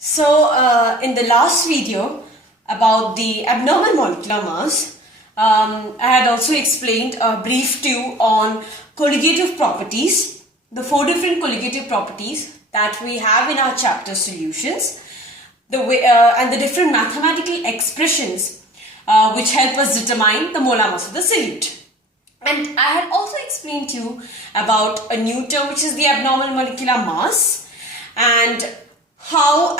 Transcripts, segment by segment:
In the last video about the abnormal molecular mass, I had also explained a brief too on colligative properties, the 4 different colligative properties that we have in our chapter solutions, and the different mathematical expressions which help us determine the molar mass of the solute. And I had also explained to you about a new term which is the abnormal molecular mass and how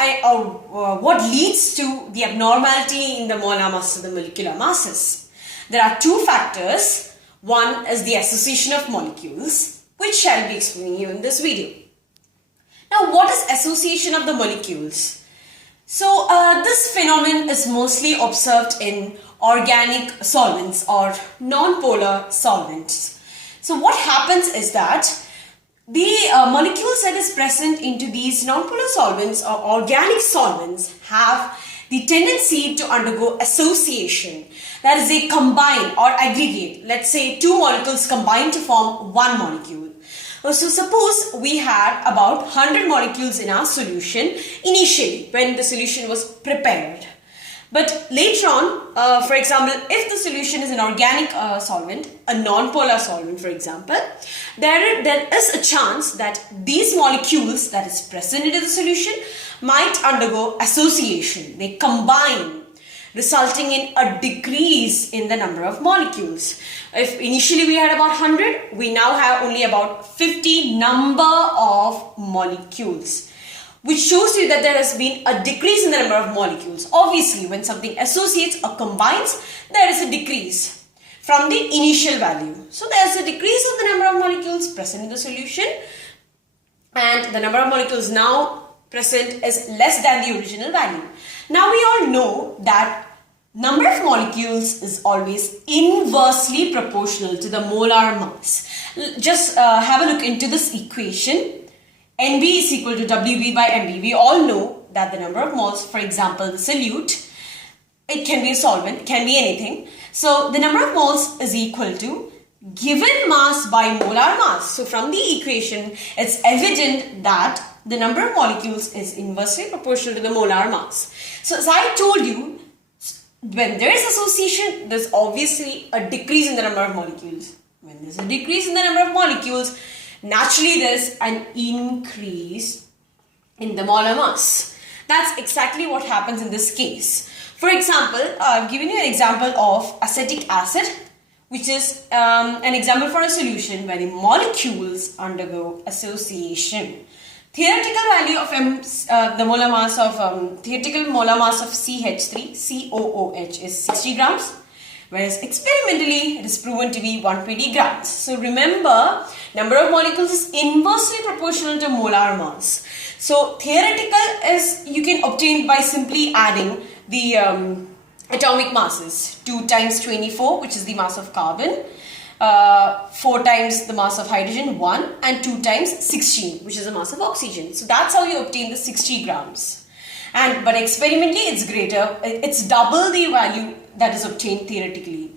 what leads to the abnormality in the molar mass of the molecular masses. There are 2 factors. One is the association of molecules, which shall be explaining you in this video. Now, what is association of the molecules? So, this phenomenon is mostly observed in organic solvents or non-polar solvents. So, what happens is that the molecules that is present into these non-polar solvents or organic solvents have the tendency to undergo association. That is, they combine or aggregate. Let's say 2 molecules combine to form 1 molecule. So suppose we had about 100 molecules in our solution initially when the solution was prepared. But later on, for example, if the solution is an organic solvent, a non-polar solvent for example, there is a chance that these molecules that is present into the solution might undergo association. They combine, resulting in a decrease in the number of molecules. If initially we had about 100, we now have only about 50 number of molecules, which shows you that there has been a decrease in the number of molecules. Obviously, when something associates or combines, there is a decrease from the initial value. So there is a decrease of the number of molecules present in the solution, and the number of molecules now present is less than the original value. Now we all know that number of molecules is always inversely proportional to the molar mass. Just have a look into this equation. Nb is equal to Wb by Mb. We all know that the number of moles, for example, the solute, it can be a solvent, it can be anything. So the number of moles is equal to given mass by molar mass. So from the equation, it's evident that the number of molecules is inversely proportional to the molar mass. So as I told you, when there is association, there's obviously a decrease in the number of molecules. When there's a decrease in the number of molecules, naturally there's an increase in the molar mass. That's exactly what happens in this case. For example, I've given you an example of acetic acid, which is an example for a solution where the molecules undergo association. Theoretical value of theoretical molar mass of CH3, COOH is 60 grams, whereas experimentally it is proven to be 120 grams. So remember, number of molecules is inversely proportional to molar mass. So theoretical is you can obtain by simply adding the atomic masses. 2 times 24, which is the mass of carbon, 4 times the mass of hydrogen, 1, and 2 times 16, which is the mass of oxygen. So that's how you obtain the 60 grams. But experimentally it's greater, it's double the value that is obtained theoretically.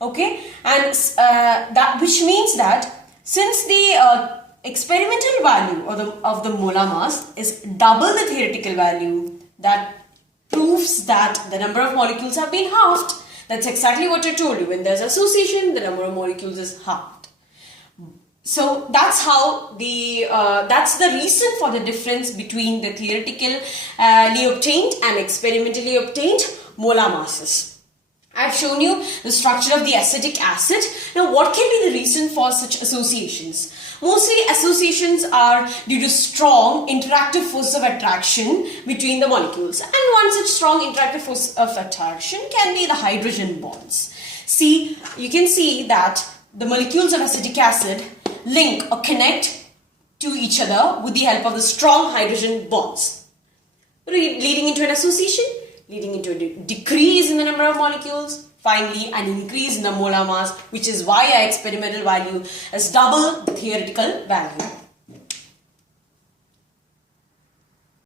Okay, and that which means that since the experimental value of the molar mass is double the theoretical value, that proves that the number of molecules have been halved. That's exactly what I told you. When there's association, the number of molecules is halved. So that's how that's the reason for the difference between the theoretically obtained and experimentally obtained molar masses. I've shown you the structure of the acetic acid. Now, what can be the reason for such associations? Mostly associations are due to strong interactive force of attraction between the molecules. And one such strong interactive force of attraction can be the hydrogen bonds. See, you can see that the molecules of acetic acid link or connect to each other with the help of the strong hydrogen bonds, leading into an association, leading into a decrease in the number of molecules, finally an increase in the molar mass, which is why our experimental value is double the theoretical value.